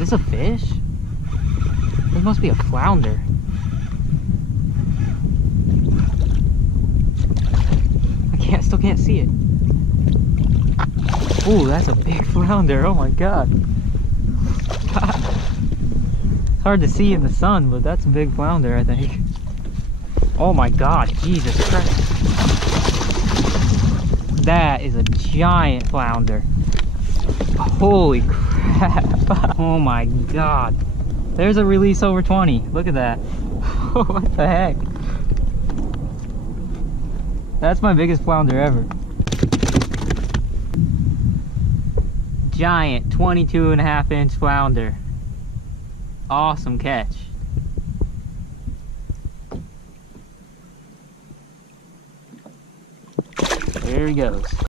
this a fish? This must be a flounder. I still can't see it. Ooh, that's a big flounder. Oh my god. It's hard to see in the sun, but that's a big flounder, I think. Oh my god, Jesus Christ. That is a giant flounder. Holy crap. Oh my god. There's a release over 20. Look at that. What the heck? That's my biggest flounder ever. Giant 22.5-inch flounder. Awesome catch. There he goes.